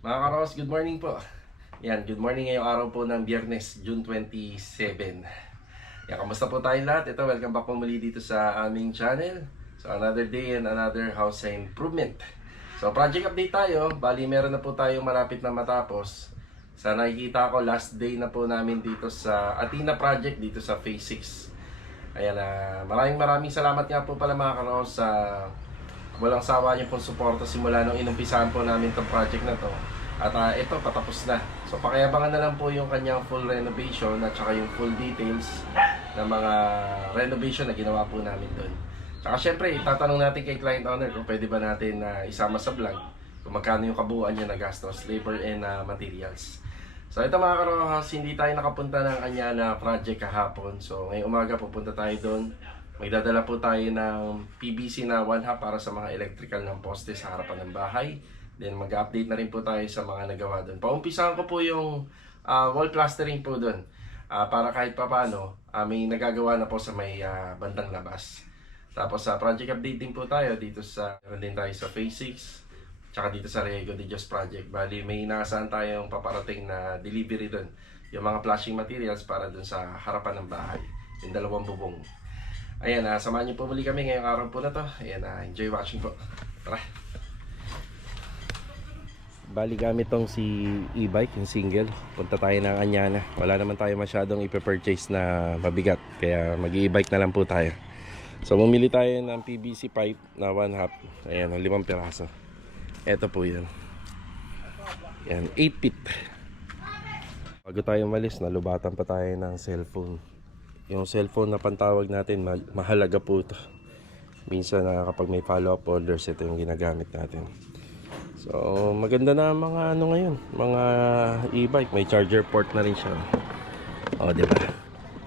Mga karos, good morning po. Yan, good morning ngayong araw po ng Biyernes, June 27. Yan, kamusta po tayong lahat? Ito, welcome back po muli dito sa aming channel. So, another day and another house improvement. So, project update tayo. Bali, meron na po tayong malapit na matapos. Sa nakikita ko, last day na po namin dito sa Athena project, dito sa Phase 6. Ayan, maraming salamat nga po pala mga karos sa walang sawa niyo pong suporta simula nung inumpisahan po namin itong project na to. At ito, patapos na. So pakiabangan na lang po yung kanyang full renovation at saka yung full details ng mga renovation na ginawa po namin doon. Saka syempre, itatanong natin kay client owner kung pwede ba natin isama sa vlog kung magkano yung kabuuan niya na gastos, labor and materials. So ito mga karohas, hindi tayo nakapunta ng kanya na project kahapon. So ngayong umaga pupunta tayo doon. Magdadala po tayo ng PVC na 1/2 para sa mga electrical ng poste sa harapan ng bahay. Then mag-update na rin po tayo sa mga nagawa doon. Paumpisahan ko po yung wall plastering po doon. Para kahit pa paano, may nagagawa na po sa may bandang labas. Tapos sa project updating po tayo dito sa, meron din tayo sa Phase 6. Tsaka dito sa Riego de Dios project. Bali may inaasahan tayong paparating na delivery doon. Yung mga flashing materials para doon sa harapan ng bahay. Yung 2 bubong. Ayan, samahan niyo po muli kami ngayong araw po na to. Ayan, enjoy watching po. Tara! Bali gamit tong si e-bike, yung single. Punta tayo ng Anyana. Wala naman tayo masyadong ipapurchase na mabigat. Kaya mag-e-bike na lang po tayo. So, bumili tayo ng PVC pipe na 1/2. Ayan, 5 piraso. Ito po yun. Ayan, 8 feet. Bago tayo malis, nalubatan pa tayo ng cellphone. Yung cellphone na pantawag natin, mahalaga po ito. Minsan kapag may follow-up orders, ito yung ginagamit natin. So, maganda na mga ano ngayon, mga e-bike. May charger port na rin siya. O, diba?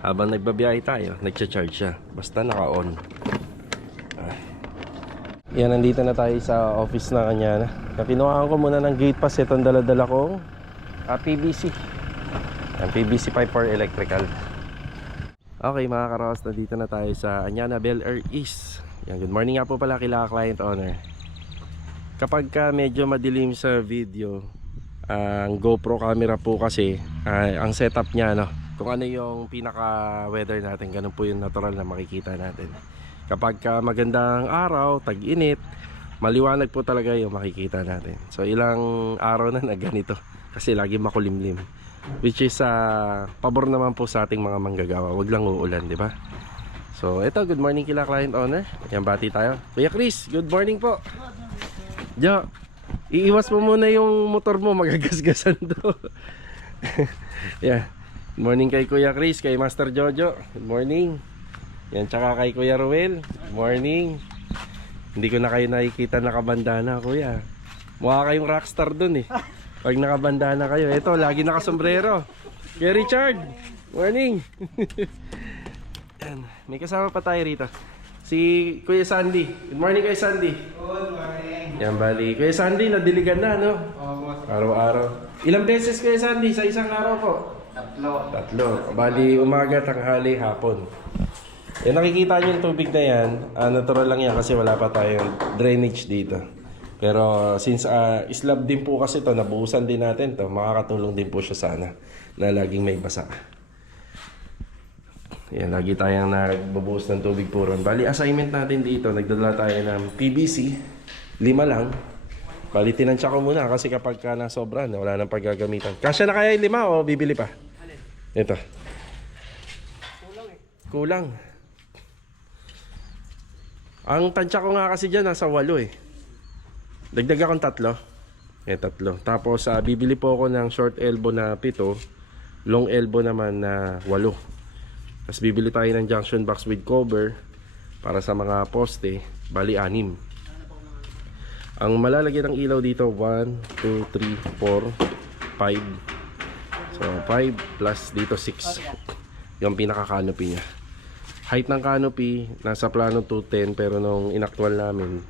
Habang nagbabiyahe tayo, nagcha-charge siya. Basta naka-on. Yan, nandito na tayo sa office na kanya. Kinuhaan ko muna ng gate pass. Itong dala-dala kong PVC. Ang PVC pipe for electrical. Okay mga karos, nandito na tayo sa Anyana Bel Air East. Yan, good morning nga po pala kila client owner. Kapag medyo madilim sa video, ang GoPro camera po kasi, ang setup niya, no, kung ano yung pinaka weather natin, ganun po yung natural na makikita natin. Kapag magandang araw, tag-init, maliwanag po talaga yung makikita natin. So ilang araw na ganito kasi lagi makulimlim. Which is pabor naman po sa ating mga manggagawa. Wag lang uulan, di ba? So, ito, good morning kila client owner. Yan, bati tayo. Kuya Chris, good morning po. Jo, iiwas mo muna yung motor mo, magagasgasan to. Yeah. Good morning kay Kuya Chris, kay Master Jojo. Good morning. Yan, tsaka kay Kuya Ruel. Good morning. Hindi ko na kayo nakikita nakabandana, Kuya. Mukha kayong rockstar dun eh. Pag nakabandana kayo, ito, lagi nakasombrero. Kuya Richard, morning. Yan, may kasama pa tayo rito. Si Kuya Sandy. Good morning Kuya Sandy. Good morning. Yan, bali. Kuya Sandy, nadiligan na, no? Araw-araw. Ilang beses Kuya Sandy sa isang araw po? 3. Bali, umaga, tanghali, hapon. Yan, nakikita nyo yung tubig na yan. Natural lang yan kasi wala pa tayong drainage dito. Pero since slab din po kasi to, nabuhusan din natin to, makakatulong din po siya sana na laging may basa. Yan, lagi tayong nagbubuhos ng tubig po ron. Bali, assignment natin dito, nagdala tayo ng PVC, 5 lang. Bali, tinansya ko muna kasi kapag nasobra na, wala nang paggagamitan. Kasya na kaya yung 5 o bibili pa? Ito. Kulang eh. Kulang. Ang tansya ko nga kasi dyan, nasa 8 eh. Dagdag akong 3. 3. Tapos bibili po ako ng short elbow na 7, long elbow naman na 8. Tapos bibili tayo ng junction box with cover para sa mga poste, bali 6. Ang malalagyan ng ilaw dito 1, 2, 3, 4, 5. So 5 plus dito 6. Yung pinaka canopy niya. Height ng canopy nasa plano 210 pero nung inactual namin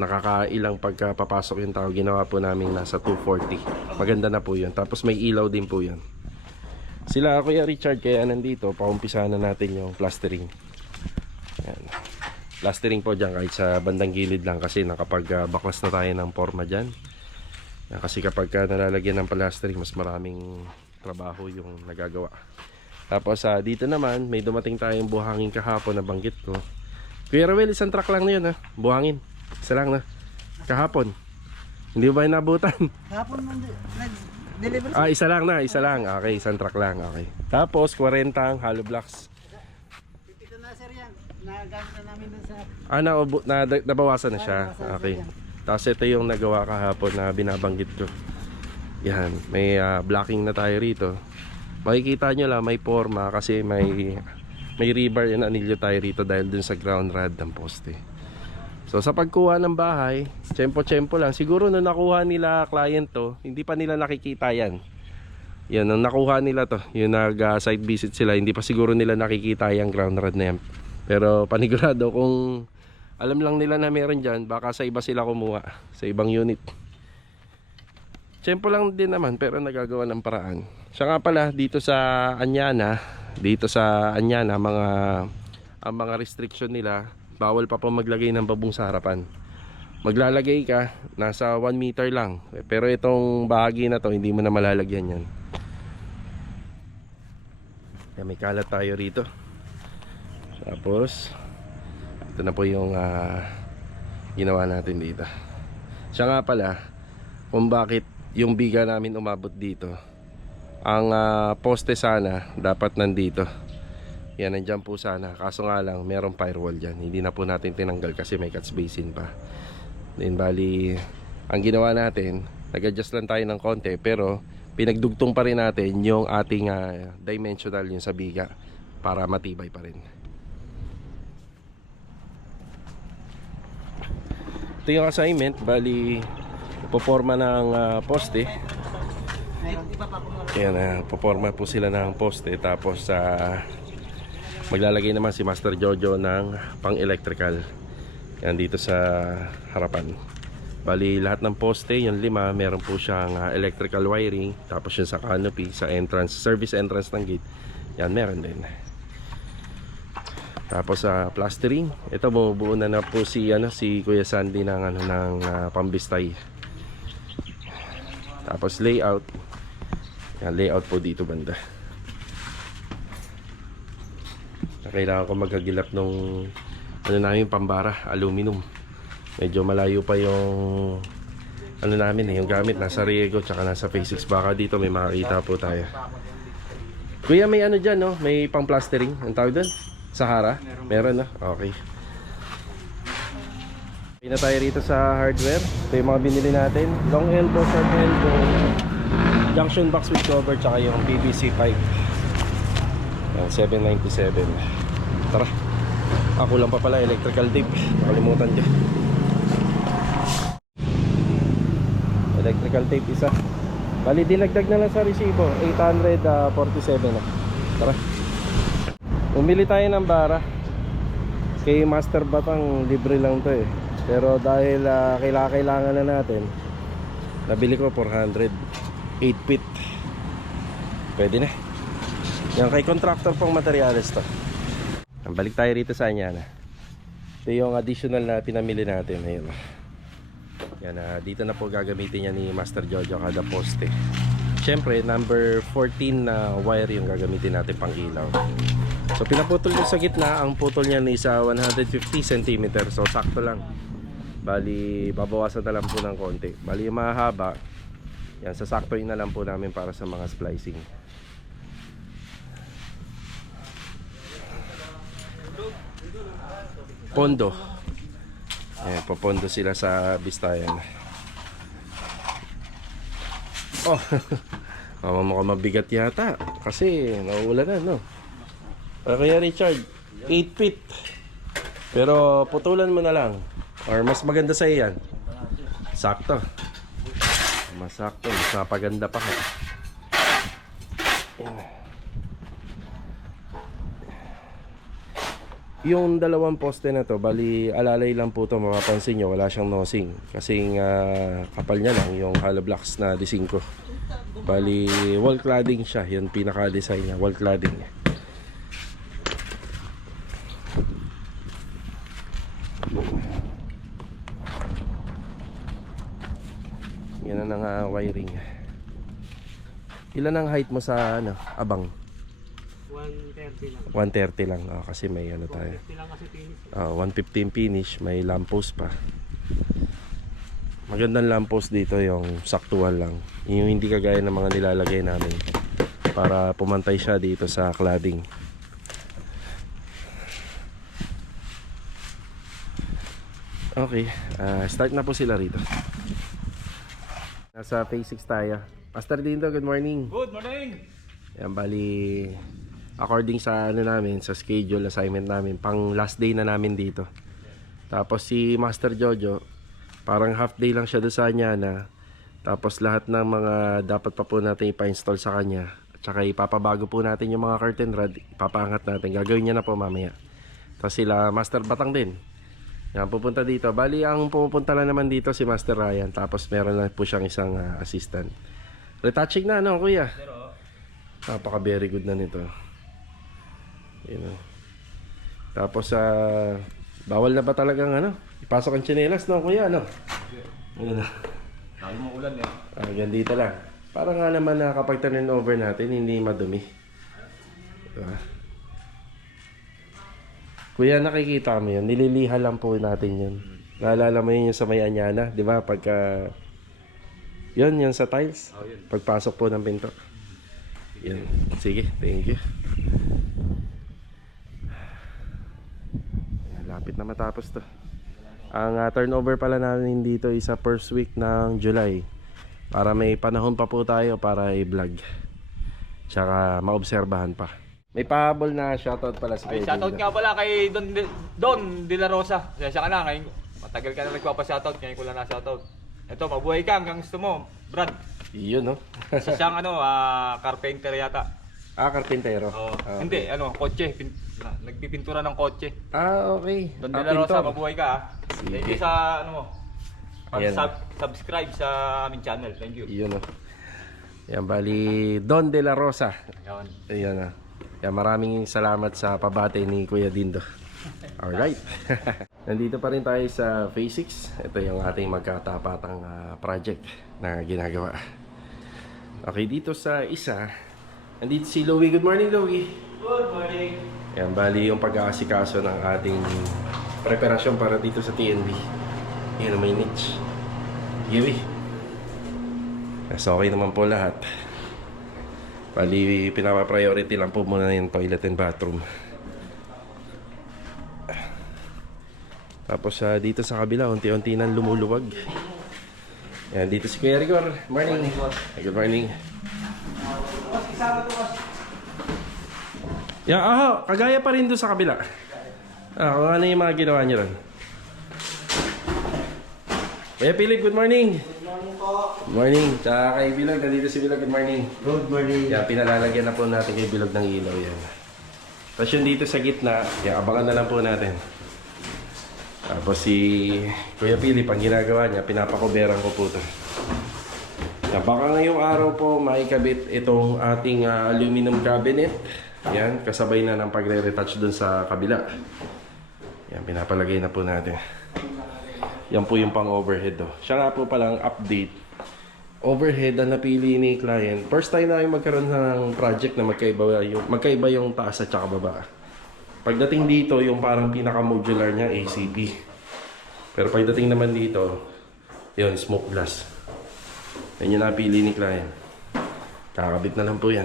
nakakailang pagkapapasok yung tao, ginawa po namin nasa 240. Maganda na po yun. Tapos may ilaw din po yun. Sila Kuya Richard kaya nandito, paumpisahan na natin yung plastering. Yan. Plastering po dyan kahit sa bandang gilid lang kasi nakapag baklas na tayo ng forma dyan. Yan, kasi kapag nalalagyan ng plastering, mas maraming trabaho yung nagagawa. Tapos dito naman, may dumating tayong buhangin kahapon na banggit ko. Kuya Rowel, isang truck lang na yun ha. Buhangin. Isa lang na. Kahapon. Hindi ba inabutan? Hapon nag-deliver Isa lang na. Isa lang. Okay, isang truck lang. Okay. Tapos 40 ang hollow blocks. Ito na sir yan. Nagamit na namin dun sa... Nabawasan na siya. Nabawasan, Okay. sir, yan. Tapos ito yung nagawa kahapon na binabanggit ko. Yan. May blocking na tayo rito. Makikita nyo lang may forma kasi may rebar and anilyo tayo rito dahil dun sa ground rod ng poste. So sa pagkuha ng bahay, tsempo-tsempo lang. Siguro nung nakuha nila client to, hindi pa nila nakikita yan. Yan, nung nakuha nila to, yung nag-site visit sila, hindi pa siguro nila nakikita yung ground rod na yan. Pero panigurado kung alam lang nila na meron dyan, baka sa iba sila kumuha, sa ibang unit. Tsempo lang din naman, pero nagagawa ng paraan. Siya nga pala, dito sa Anyana, ang mga restriction nila, bawal pa po maglagay ng babong sa harapan. Maglalagay ka, nasa 1 meter lang. Pero itong bahagi na to, hindi mo na malalagyan yan. Kaya may kalat tayo rito. Tapos, ito na po yung ginawa natin dito. Siya nga pala, kung bakit yung biga namin umabot dito. Ang poste sana, dapat nandito. Yan, nandyan po sana. Kaso nga lang, merong firewall dyan. Hindi na po natin tinanggal kasi may catch basin pa. Then bali, ang ginawa natin, nag-adjust lang tayo ng konti. Pero pinagdugtong pa rin natin yung ating dimensional yung sa biga para matibay pa rin. Ito yung assignment. Bali, poporma ng poste. Ayan, poporma po sila ng poste. Tapos maglalagay naman si Master Jojo ng pang-electrical. Yan dito sa harapan. Bali lahat ng poste, yung 5, meron po siyang electrical wiring. Tapos yung sa canopy, sa entrance, service entrance ng gate. Yan, meron din. Tapos plastering. Ito bumubuo na po si Kuya Sandy ng pambistay. Tapos layout. Yan, layout po dito banda. Kailangan ko magkagilap nung namin pambara, aluminum. Medyo malayo pa yung namin yung gamit nasa Riego tsaka nasa Phase 6. Baka dito may makakita po tayo. Kuya, may dyan no? May pang plastering. Ang tawag doon? Sahara? Meron na? Okay. Pina tayo rito sa hardware. Ito yung mga binili natin. Long elbow, short elbow, junction box with cover tsaka yung PVC pipe. 797. Tara. Ako lang pa pala electrical tape. Nakalimutan ko. Electrical tape isa. Bali dinagdag na lang sa resibo. 847 na. Tara. Umili tayo ng bara. Kay Master Batang libre lang to eh. Pero dahil kailangan na natin, nabili ko 400. 8 feet. Pwede na. Yan kay contractor pong materials to. Balik tayo rito sa Anyana. Ito yung additional na pinamili natin. Ayun. Yan, dito na po gagamitin niya ni Master Jojo kada poste. Siyempre number 14 na wire yung gagamitin natin pang ilaw. So pinaputol ko sa gitna. Ang putol niya ni sa 150 cm. So sakto lang. Bali babawasan na lang po ng konti. Bali yung mahaba, yan, sasaktoin na lang po namin para sa mga splicing. Pondo. Ayan, papondo sila sa Bistayan. Oh, mukhang mabigat yata. Kasi nauulan na, no? Kaya Richard, 8 feet. Pero putulan mo na lang. Or mas maganda sa iyan. Sakto. Masakto, mas napaganda pa. Yung dalawang poste na to, bali alalay lang po to, mapapansin nyo wala siyang nosing kasing kapal niya lang yung hollow blocks na D5. Bali wall cladding siya, yung pinaka design niya, wall cladding. Yan na mga wiring. Ilan ang height mo sa ano, abang? 130 lang. 130 lang. Kasi may ano tayo. 150 lang kasi finish. 115 finish, may lamppost pa. Magandang lamppost dito, yung saktuhan lang. Yung hindi kagaya ng mga nilalagay namin para pumantay siya dito sa cladding. Okay, start na po sila rito. Nasa phase 6 tayo. Master Dindo, good morning. Good morning! Yan, bali according sa ano namin, sa schedule assignment namin, pang last day na namin dito. Tapos si Master Jojo, parang half day lang siya doon sa Anyana. Tapos lahat ng mga dapat pa po natin ipa-install sa kanya. At saka ipapabago po natin yung mga curtain rod, ipapaangat natin. Gagawin niya na po mamaya. Tapos sila Master Batang din. Yan, pupunta dito. Bali, ang pupunta lang naman dito si Master Ryan. Tapos meron lang po siyang isang assistant. Retouching na, no, kuya? Napaka very good na nito. Yun, tapos, bawal na ba talagang ano? Ipasok ang tsinelas, no, kuya, no? Yun na. Lalo mo ulan eh. Gandito lang. Para nga naman na kapag turn over natin, hindi madumi. Diba? Kuya, nakikita mo yun. Nililiha lang po natin yun. Naalala mo yun yung sa may Anyana, di ba? Pagka... Yun sa tiles. Oh, yun. Pagpasok po ng pinto. Yun. Sige, thank you. Lapit na matapos to. Ang turnover pala namin dito is sa first week ng July. Para may panahon pa po tayo para i-vlog. Tsaka maobserbahan pa. May pahabol na shoutout pala sa Ay, shoutout nga pala kay Don De La Rosa. Siyasya ka na, ngayon matagal ka na nagpapa-shoutout, ngayon ko lang na shoutout. Ito, mabuhay ka hanggang gusto mo, Brad. Yun, no? Isa siyang carpenter yata. Carpintero. Oh, Okay. Hindi, kotse. Nagpipintura ng kotse. Okay. Don De La Rosa, mabuhay ka ha. Sige. Thank you sa Ayan. subscribe sa aming channel. Thank you. Yun, no? Yan, bali, Don De La Rosa. Ayan. Ayan na. Yan, maraming salamat sa pabate ni Kuya Dindo. Alright. Nandito pa rin tayo sa phase 6. Ito yung ating magkatapatang project na ginagawa. Okay, dito sa isa, nandito si Louie. Good morning, Louie. Good morning. Yan, bali yung pag-aasikaso ng ating preparasyon para dito sa TNB. Yan, may niche. Giwi. So, okay naman po lahat. Bali, pinapa-priority lang po muna yung toilet and bathroom. Tapos dito sa kabila, unti-unti nang lumuluwag. Yan, dito si Kuya Rigor. Morning. Good morning. Yan, kagaya pa rin doon sa kabila. Kung ano yung mga ginawa nyo ron. Kuya Philip, good morning. Good morning po. Good morning. Tsaka kay Bilog, nandito si Bilog. Good morning. Good morning. Yan, pinalalagyan na po natin kay Bilog ng ilaw yan. Tapos yung dito sa gitna, yan, abangan na lang po natin. Tapos si Kuya Philip, ang ginagawa niya, pinapakuberan ko po ito. Yan, baka ngayong araw po maikabit itong ating aluminum cabinet. Yan, kasabay na ng pagre-retouch dun sa kabila. Yan, pinapalagay na po natin. Yan po yung pang-overhead. Siya nga po palang update. Overhead ang napili ni client. First time na magkaroon ng project na magkaiba yung taas at saka baba. Pagdating dito, yung parang pinaka-modular niya, ACP. Pero pagdating naman dito, yun, smoke glass. Yan yung napili ni client. Kakabit na lang po yan.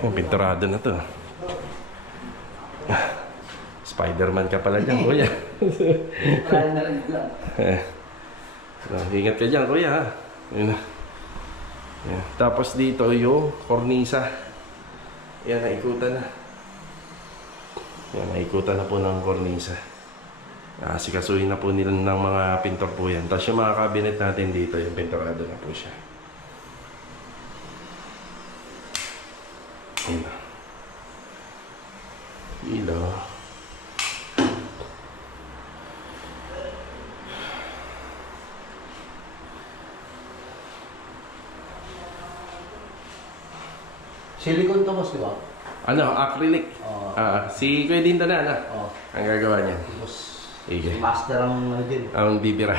Yung pinturado na to. Spider-Man ka pala dyan, kuya. Ingat ka dyan, kuya. Ha? Yun. Yan. Tapos dito yung kornisa. Yan, naikutan na. Yan, naikutan na po ng kornisa. Sikasuhin na po nila ng mga pintor po yan. Tapos yung mga cabinet natin dito, yung pinturado na po siya. Ilaw. Silicone to, boss, di ba? Ano, acrylic. Oo. Si Kuya Dinda na, ano? Oo. Ang gagawa niya. Boss. Sige. Master ang din. Ang bibira.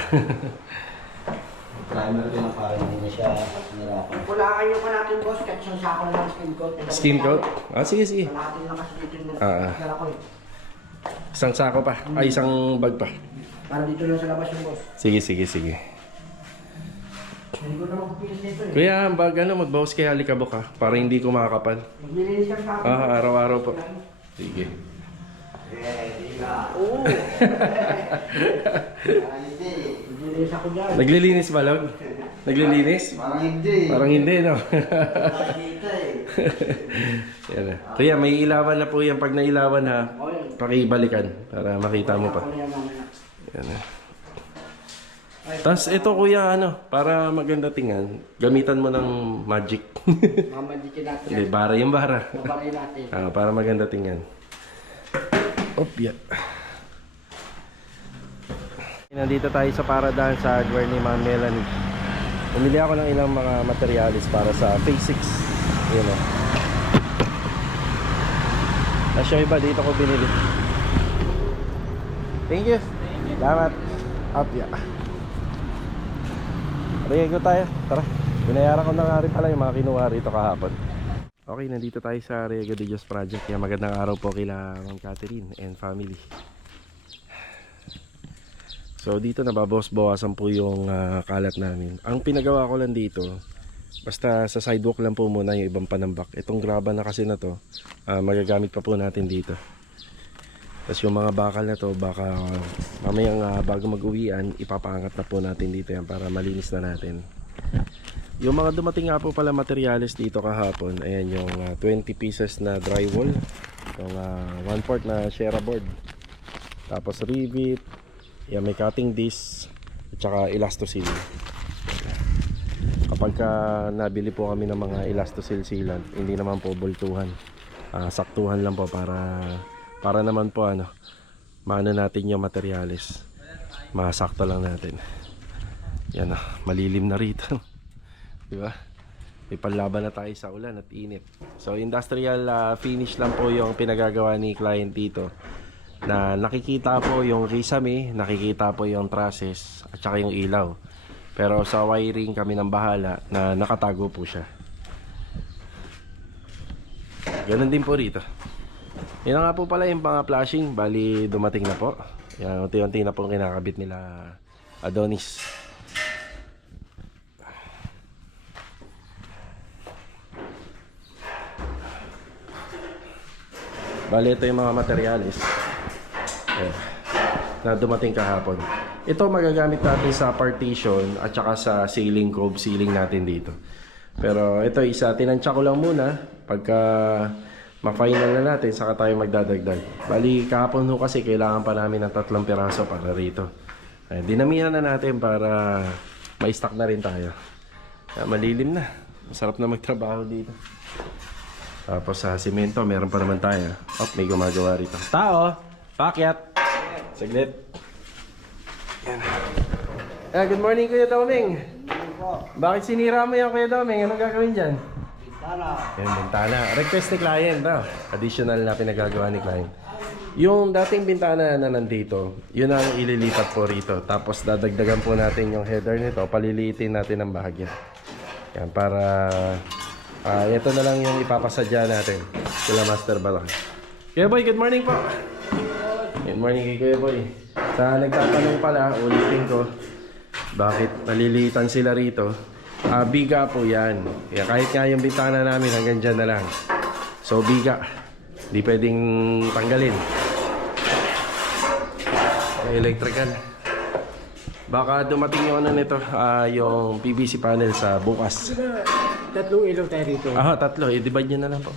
Primer ko na para hindi na siya nirapan. Pulaan nyo pa natin boss, kahit isang sako na lang skin coat. Skin coat? Ah, sige, sige. Kalahatin lang kasi dito yung Ah. dala ko eh. Isang sako pa. Ay, isang bag pa. Para dito lang sa labas yung boss. Sige, sige, sige. Hindi ko na magpipilis nito eh. Kuya, ang bag ano, magbawas kay Alikabok ha. Para hindi ko makakapal. Maglilinis kang sako. Araw-araw po. Sige. Oo. Maglilinis ako dyan. Naglilinis ba, Log? Naglilinis? Parang hindi. Parang hindi, no? Nakikita eh. Yan na. Kuya, may ilawan na po yan. Pag nailawan ha, O yun. pakibalikan para makita mo pa. Ako na yan mamaya. Yan na. Tapos ito kuya, ano, para maganda tingnan, gamitan mo ng magic. Mamadikin natin Hindi, yan. bara yung bara. Babaray natin. Para maganda tingnan. Op, yeah. Nandito tayo sa paradahan sa hardware ni Ma'am Melanie. Pumili ako ng ilang mga materialis para sa Phase 6. Yun o. Tapos yung iba dito ko binili. Thank you. Salamat. Up, yeah. Riego tayo. Tara. Binayaran ko na nga rin pala yung mga kinuha rito kahapon. Okay, nandito tayo sa Riego de Dios Project. Kaya magandang araw po kila Ma'am Catherine and family. So dito nababawas-bawasan po yung kalat namin. Ang pinagawa ko lang dito, basta sa sidewalk lang po muna yung ibang panambak. Itong graba na kasi na to, magagamit pa po natin dito. Tapos yung mga bakal na to, baka mamayang bago mag-uwian, ipapaangat na po natin dito yan para malinis na natin. Yung mga dumating nga po pala materials dito kahapon, ayan yung 20 pieces na drywall, yung 1/4 na Shera board, tapos rivet, yan, may cutting disc, at saka elastosil. Kapag nabili po kami ng mga elastosil sealant, hindi naman po boltuhan, saktuhan lang po para naman po maano natin yung materials, masakto lang natin. Yan malilim na rito. Diba? May panlaban na tayo sa ulan at init. So industrial finish lang po yung pinagagawa ni client dito, na nakikita po yung kisame, nakikita po yung trusses at saka yung ilaw. Pero sa wiring kami ng bahala na nakatago po siya. Ganun din po rito. Yan na nga po pala yung mga flashing, bali dumating na po. Yan, unti-unti na po kinakabit nila Adonis. Bali ito yung mga materialis na dumating kahapon. Ito magagamit natin sa partition at saka sa ceiling cove ceiling natin dito. Pero ito isa, tinansya ko lang muna. Pagka ma-final na natin, saka tayo magdadagdag. Bali kahapon ho kasi kailangan pa namin ng 3 piraso para rito. Dinamihan na natin para may stock na rin tayo. Malilim na. Masarap na magtrabaho dito. Tapos sa simento, meron pa naman tayo. Oh, may gumagawa rito. Tao! Pakyat! Saglit. Yan. Good morning, Kuya Doming. Bakit sinira mo yan, Kuya Doming? Anong gagawin dyan? Bintana. Yan, bintana. Request ni client. Additional na pinagagawa ni client. Yung dating bintana na nandito, yun ang ililipat po rito. Tapos dadagdagan po natin yung header nito. Paliliitin natin ng bahagya. Yan, para... ito na lang yung ipapasadya natin sila Master Balak. Kuya Boy, good morning po. Good morning kay Kuya Boy. Sa nagtatanong pala, ulitin ko, bakit nalilitan sila rito? Biga po yan. Kaya kahit nga yung bintana namin hanggang dyan na lang. So biga, di pwedeng tanggalin. Electrical. Baka dumating yung ano nito, yung PVC panel sa bukas. 3 ilaw tayo rito. 3. I-divide nyo na lang po.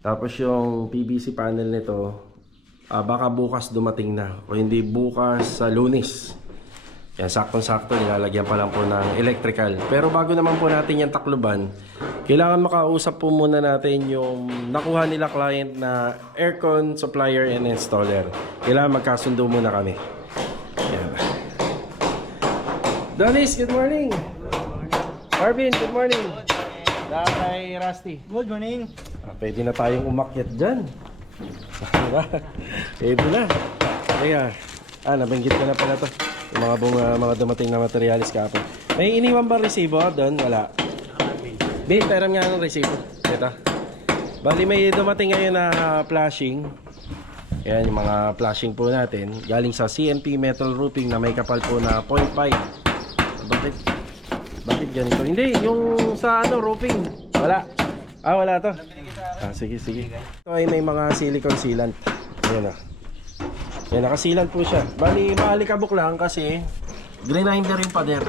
Tapos yung PVC panel nito, baka bukas dumating na. O hindi bukas sa Lunes. Yan, saktong-sakto, nilalagyan pa lang po ng electrical. Pero bago naman po natin yung takluban, kailangan makausap po muna natin yung nakuha nila client na aircon supplier and installer. Kailangan magkasundo muna kami. Yan. Donis, good morning! Marvin, good morning! Kay Rusty. Good morning. Pwede na tayong umakyat dyan. Diba? Pwede na. Kaya, nabanggit ko na pala to. Yung mga dumating na materialis kahapon. May iniwan ba resibo doon? Wala. Bin, peram nga ng resibo. Ito. Bali may dumating ngayon na flashing. Ayan yung mga flashing po natin. Galing sa CMP Metal Roofing na may kapal po na 0.5. Bakit ganito? Hindi, yung sa ano, roofing. Wala. Wala to. Sige. Ito ay may mga silicone sealant. Ayan o. Ayan, nakasilant po siya. Bali, maalikabok lang kasi grinder yung pader.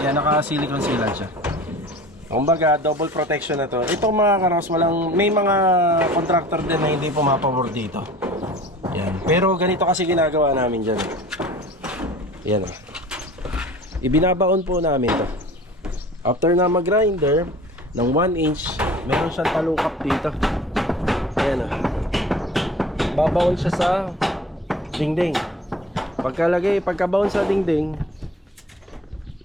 Ayan, naka-silicone sealant siya. Kumbaga, double protection na to. Itong mga karos, may mga contractor din na hindi pumapabor dito. Yan. Pero ganito kasi ginagawa namin dyan. Yan o. Ibinabaon po namin to. After na mag-grinder, ng 1 inch, meron siyang talungkap dito. Yan o. Babaon siya sa dingding. Pagkabaon sa dingding,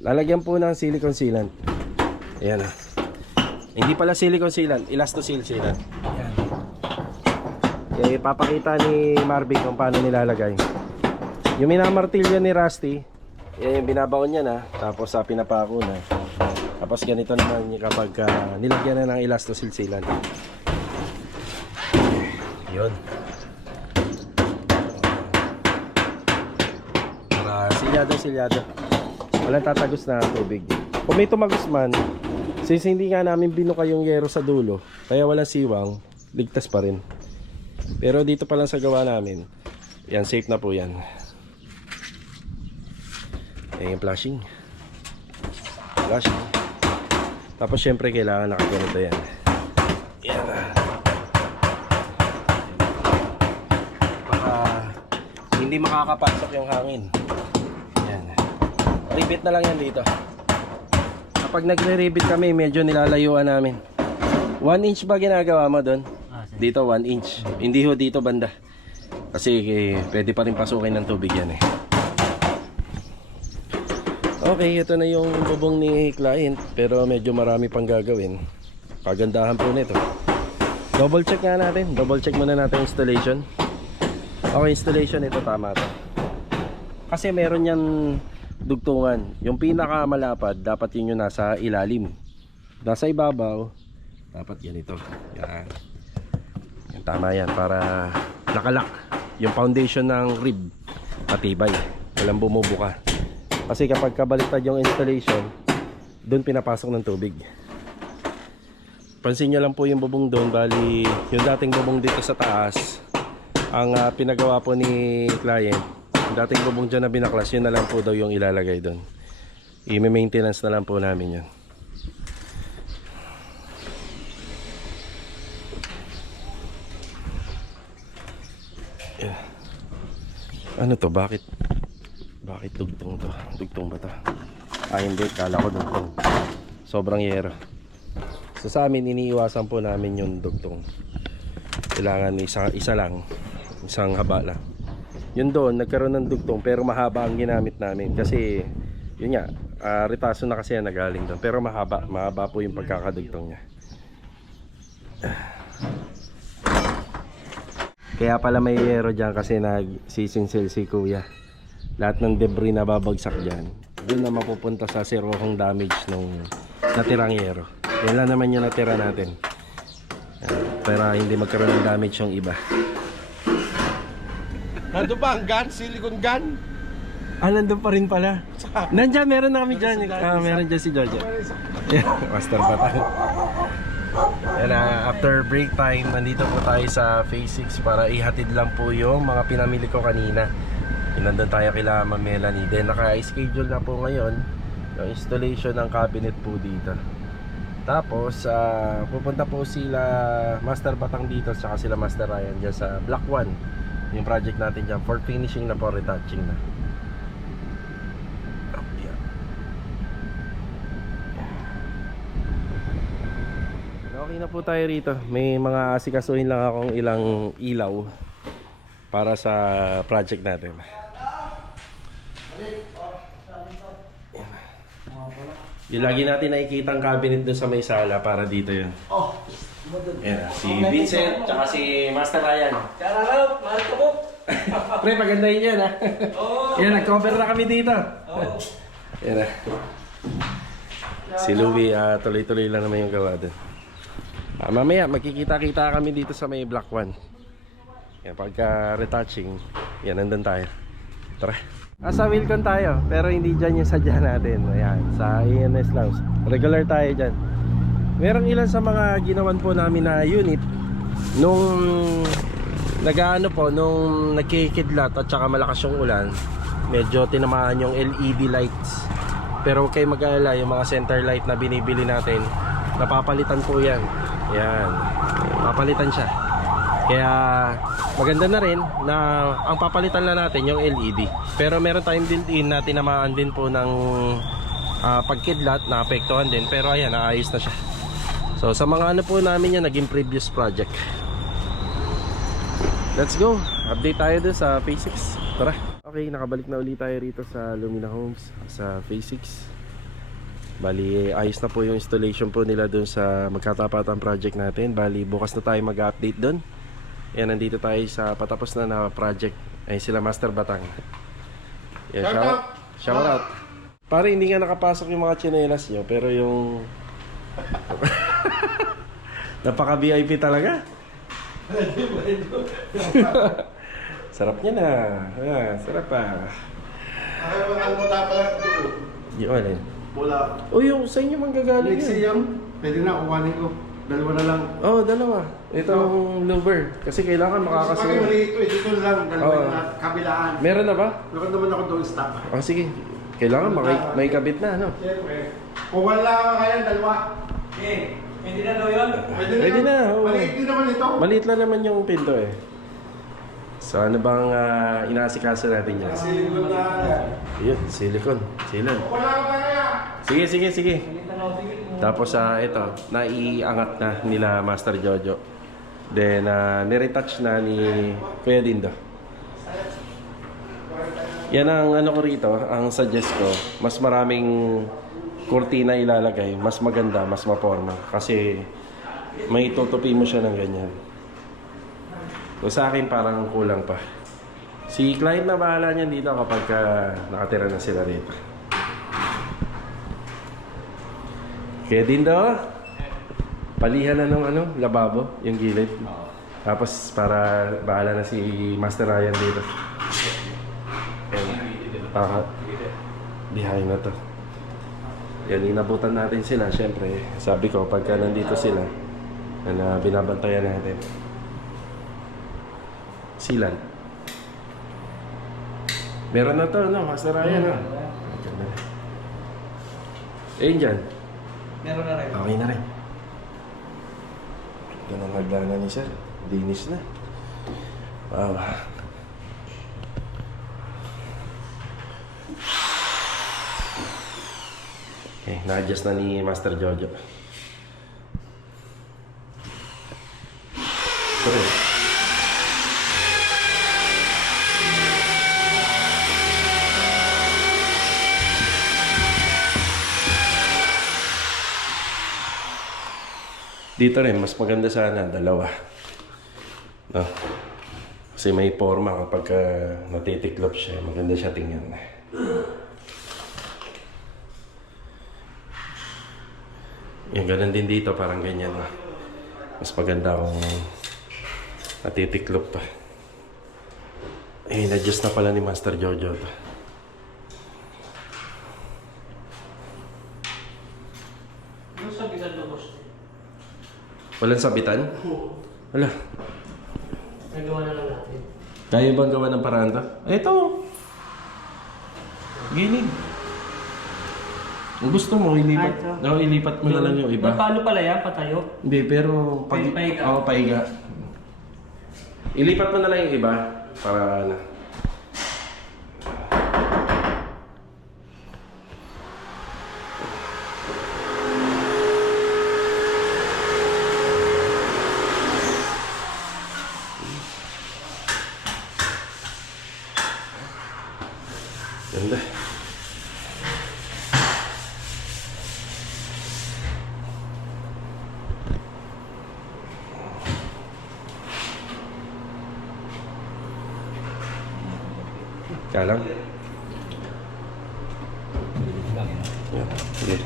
lalagyan po ng silicone sealant. Ayan o. Hindi pala silicone sealant, elastosil sealant. Ayan. Kaya ipapakita ni Marvin kung paano nilalagay. Yung minamartilyo ni Rusty, yan yung binabaon niya na, tapos pinapako na. Tapos ganito naman kapag nilagyan na ng elastosil sealant. Yun. Para silyado. Walang tatagos na tubig. Kung may tumagos man, since hindi nga namin binuka yung yero sa dulo, kaya walang siwang, ligtas pa rin. Pero dito pa lang sa gawa namin, yan, safe na po yan. Ayan yung flashing. Tapos syempre kailangan nakaganito yan. Yan na. Baka hindi makakapasok yung hangin. Yan. Rivet na lang yan dito. Kapag nagre-rivet kami, medyo nilalayuan namin. 1 inch ba ginagawa mo doon? Dito 1 inch. Hindi ho dito banda. Kasi pwede pa rin pasukin ng tubig yan eh. Okay, ito na yung bubong ni client. Pero medyo marami pang gagawin. Pagandahan po nito. Double check nga natin. Double check muna natin installation. Okay, installation ito tama to. Kasi meron yan dugtungan. Yung pinaka malapad dapat yun yung nasa ilalim. Nasa ibabaw dapat ganito. Yan. Yan, tama yan para nakalak yung foundation ng rib matibay. Walang bumubuka. Kasi kapag kabaliktad yung installation, doon pinapasok ng tubig. Pansin nyo lang po yung bubong doon. Bali yung dating bubong dito sa taas, ang pinagawa po ni client, yung dating bubong dyan na binaklas, yun na lang po daw yung ilalagay doon. I-maintenance na lang po namin yun. Yeah. Ano to? Bakit dugtong to? Dugtong ba to? Hindi, kala ko dugtong. Sobrang yero. So sa amin, iniiwasan po namin yung dugtong. Kailangan isa lang, isang haba lang. Yun doon, nagkaroon ng dugtong pero mahaba ang ginamit namin. Kasi, yun nga, retaso na kasi yan nagaling doon. Pero mahaba po yung pagkakadugtong niya. Kaya pala may yero dyan kasi nagsisinsil si kuya. Lahat ng debris na babagsak dyan, doon na mapupunta sa zerohong damage nung natirang yero. Yan lang naman yung natira natin. Para hindi magkaroon ng damage yung iba. Nandun ba ang gun? Silicone gun? Nandun pa rin pala. Nandiyan, meron na kami dyan. Meron dyan si Georgia. Master Batang. Yan, after break time, nandito po tayo sa Phase 6 para ihatid lang po yung mga pinamili ko kanina. Nandun tayo kila Ma'am Melanie. Then naka-schedule na po ngayon yung installation ng cabinet po dito. Tapos pupunta po sila Master Batang dito saka sila Master Ryan dyan sa Block 1. Yung project natin dyan for finishing na po, retouching na. Okay na po tayo rito. May mga asikasuhin lang akong ilang ilaw para sa project natin. Yung lagi natin nakikita ang cabinet doon sa may sala para dito yun. Yan, si Vincent tsaka si Master Ryan. Kararap, mahal ka po. Pre, pagandahin yan ha. Yan, nag-cover na kami dito. Yan na. Si Louie, tuloy-tuloy lang naman yung gawa doon. Mamaya, magkikita-kita kami dito sa may Block 1. Yan, pagka retouching, yan, nandun tayo. Tara. Sa Wilcon tayo, pero hindi dyan yung sadya natin. Ayan, sa ANS Lounge. Regular tayo dyan. Merong ilan sa mga ginawan po namin na unit nung nag-ano po, nung nagkikidlat at saka malakas yung ulan, medyo tinamaan yung LED lights. Pero huwag kayo mag-aalala, yung mga center light na binibili natin, napapalitan po yan. Yan, papalitan siya. Kaya maganda na rin na ang papalitan lang natin yung LED. Pero meron tayong built-in na tinamaan din po ng pagkidlat, naapektuhan din. Pero ayan, naayos na siya. So sa mga ano po namin yan, naging previous project. Let's go, update tayo doon sa Phase 6. Tara. Okay, nakabalik na ulit tayo rito sa Lumina Homes sa Phase 6. Bali, ayos na po yung installation po nila doon sa magkatapatan project natin. Bali, bukas na tayo mag-update doon. Yan, nandito tayo sa patapos na project. Ay, sila Master Batang. Yan, shout out. Pare, hindi nga nakapasok yung mga tsinelas nyo, pero yung napaka VIP talaga. Sarap niya na. Sarap pa. Ang mula pala ito. Yung alin? Mula. O yung sa inyo manggagaling Next yun. pwede na, kukuhanin ko. Dalawa na lang. Oh, dalawa. Ito ang lower. Kasi kailangan Kasi makakasunod. mali ito, dito lang. Dalawa Oo. na kabilaan. Meron na ba? Meron naman ako doon stock. Oh, sige. Kailangan may kabit na, ano? Siyempre. Kung wala kaya, dalawa. Hindi na daw yun. Pwede na, oo. Maliit din naman ito. Maliit lang naman yung pinto eh. So ano bang inaasikaso natin yan? Silikon na. Yun, silicone. Silan. Wala kaya. Sige. Tapos ito, naiangat na nila Master Jojo. Then niretouch na ni Kuya Dindo. Yan ang ano ko rito, ang suggest ko, mas maraming kurtina ilalagay, mas maganda, mas maporma. Kasi may tutupi mo siya ng ganyan. So sa akin parang kulang pa. Si client na bahala niyan dito kapag nakatira na sila dito. Kaya din daw, palihan na ng lababo, yung gilid. Tapos para bahala na si Master Ryan dito. Behind na to. Yan, inabutan natin sila. Siyempre, sabi ko, pagka nandito sila, na binabantayan natin. Silan. Meron na to, no? Master Ryan, no? Ayun dyan. Meron na rin. Okay na rin. Ganun nagdana ni Sir. Dinis na. Wow. Okay, na-adjust na ni Master Jojo. Sorry. Dito rin, mas maganda sana, dalawa. No? Kasi may forma kapag natitiklop siya, maganda siya tingnan. Yung ganun din dito, parang ganyan. Mas maganda kung natitiklop pa. Eh, na-adjust na pala ni Master Jojo to. Walang sabitan? Wala. Nagawa na lang natin. Kaya bang gawa ng paraan to? Ito! Gilid. Kung gusto mo, ilipat. No, ilipat mo na lang yung iba. Paano pala yan? Patayo? Hindi, pero Paiga. Oo, paiga. Ilipat mo na lang yung iba para na. Ganda. Kaya lang. Yeah, sige.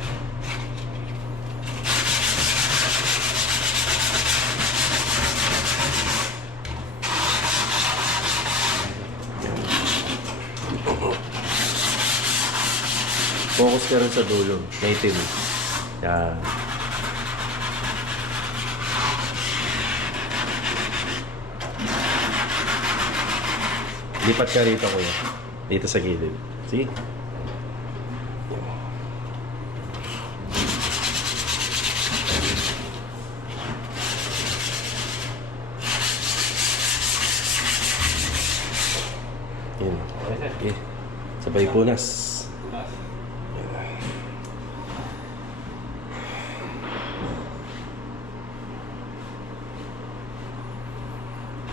Focus ka rin sa dulo. May itim. Yan. Lipat ka rito, kuya. Dito sa gilid. See? Yun. Okay. Sabay punas.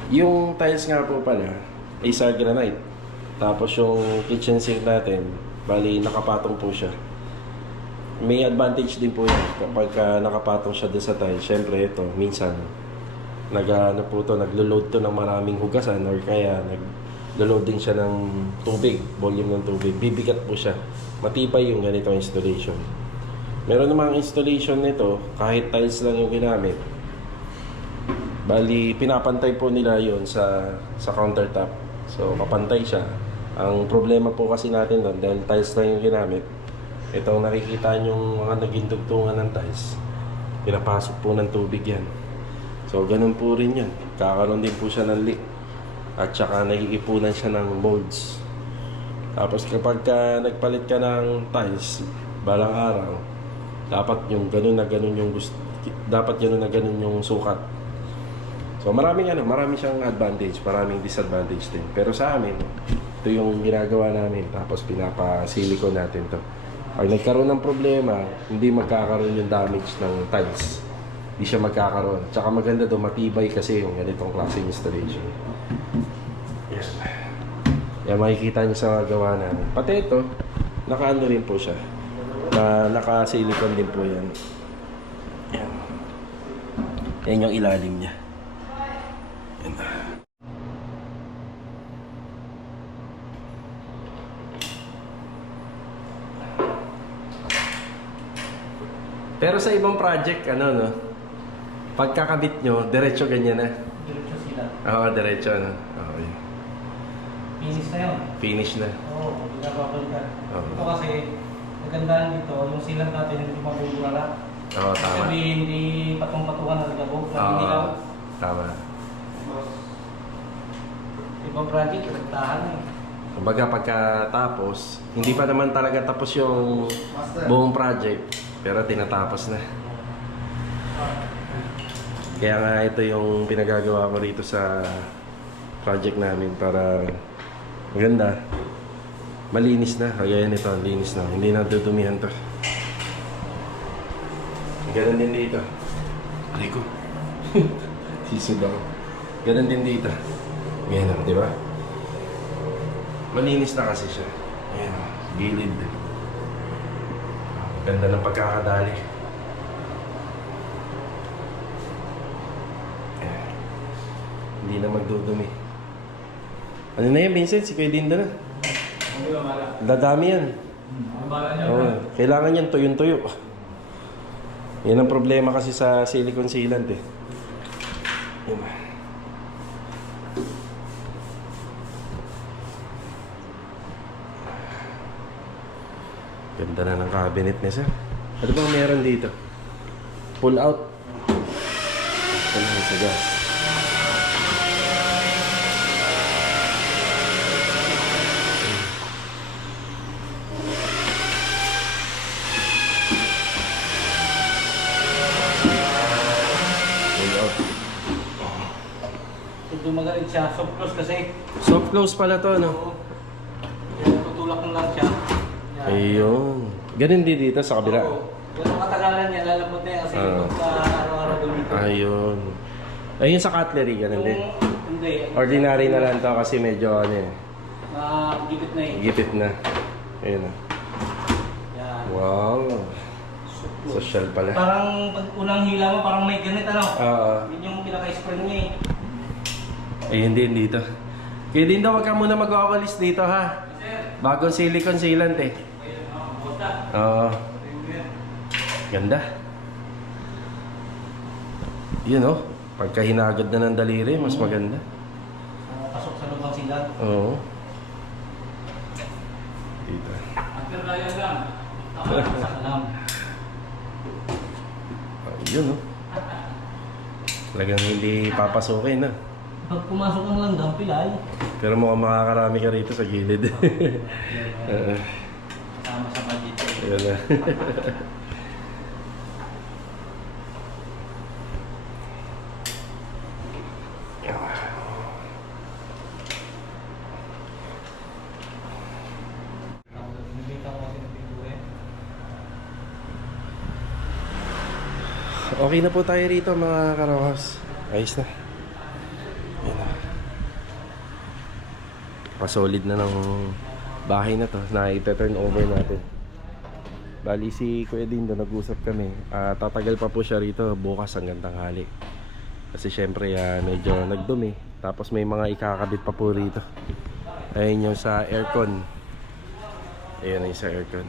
Yung tiles nga po pala ay sa granite. Tapos yung kitchen sink natin, bali nakapatong po siya. May advantage din po yan kapag nakapatong siya doon sa tiles. Siyempre ito, minsan naglo-load to ng maraming hugasan or kaya naglo-load din siya ng tubig, volume ng tubig. Bibigat po siya. Matibay yung ganitong installation. Meron namang installation nito, kahit tiles lang yung ginamit. Bali, pinapantay po nila yon sa countertop. So, kapantay siya. Ang problema po kasi natin doon, dahil tiles lang yung ginamit, itong nakikita yung mga naging dugtungan ng tiles, pinapasok po ng tubig yan. So, ganun po rin yan. Kakaroon din po siya ng leak. At saka naiipunan siya ng molds. Tapos kapag nagpalit ka ng tiles, balang araw, dapat yung ganun na ganun yung gusto, dapat ganun na ganun yung sukat. So maraming siyang advantage, maraming disadvantage din. Pero sa amin, ito yung ginagawa namin, tapos pinapa-silicone natin to. Pag nagkaroon ng problema, hindi magkakaroon yung damage ng tiles. Hindi siya magkakaroon. Tsaka maganda to, matibay kasi yung ganitong klase installation. Yes. Yan, makikita niyo sa gawa namin. Pati ito, naka-ano rin po siya. Naka-silicone din po yan. Yan. Yan yung ilalim niya. Yan. Pero sa ibang project, no? Pagkakabit nyo, diretso ganyan na. Diretso sila. Oo, diretso, no? Okay. Finish na yun. Finish na. Oo, pinapapalitan. Oo. Ito kasi, magandaan dito, yung silang natin hindi mabubulala. Oo, tama. Sabi, hindi patong-patungan na nagabog. Hindi Oo, lang. tama. Ibang project, nagtahan eh. Kumbaga pagkatapos, hindi pa naman talaga tapos yung buong project, pero tinatapos na. Kaya nga ito yung pinagagawa ko rito sa project namin para maganda. Malinis na, kagaya nito, linis na. Hindi na dudumihan to. Ganun din dito. Aray ko. Sisod ako. Ganun din dito. Ganyan, di ba? Malinis na kasi siya. Ayan, gilid. Ganda ng pagkakadali. Ayan. Hindi na magdudumi. Ano na yan, Vincent? Si Kuya Dindo na. Dadami yan. Oo, kailangan yan tuyong-tuyo. Yan ang problema kasi sa silicone sealant eh. Yan. Ganda na ng cabinet niya, sir. Ano bang meron dito? Pull out. Ano sa gas? Pull out. Ito magaling siya, soft close kasi. Soft close pala to, no? Oo. Yan, tutulak mo lang siya. Yan. Ayun. Ganun din dito sa kabila. Oo. Yan ang katagalan niya, lalabot na yan kasi pagka araw-araw gumito. Ayun. Ayun sa cutlery, ganun din. Hindi. Ordinary na lang to kasi medyo ano eh. Gipit na eh. Gipit na. Ayun na. Yan. Wow. Social pala. Parang pag unang hila mo, parang may ganit ano? Oo. Yun yung pinaka-spring niya eh. Ayun din dito. Kaya din daw, wag ka muna mag-wawalis dito ha. Bagong silicone sealant eh. Oo. Ganda. Yun oh. Pagka hinagad na ng daliri, mas maganda. Pasok sa lubang silat. Oo. Dito. After raya lang. Yun, no? Talagang hindi papasukin, na. Pag pumasok ng langgam, pilay. Pero mukhang makakarami ka rito sa gilid. Kasama sa budget. Ayan na. Okay na po tayo rito mga karawas. Ayos na. Ayan na. Pasolid na ng bahay na to na ite-turn over natin. Bali si Kuya Dindo, nag-usap kami. Tatagal pa po siya rito bukas hanggang tanghali. Kasi syempre medyo nagdumi. Tapos may mga ikakabit pa po rito. Ayun yung sa aircon. Ayun yung sa aircon.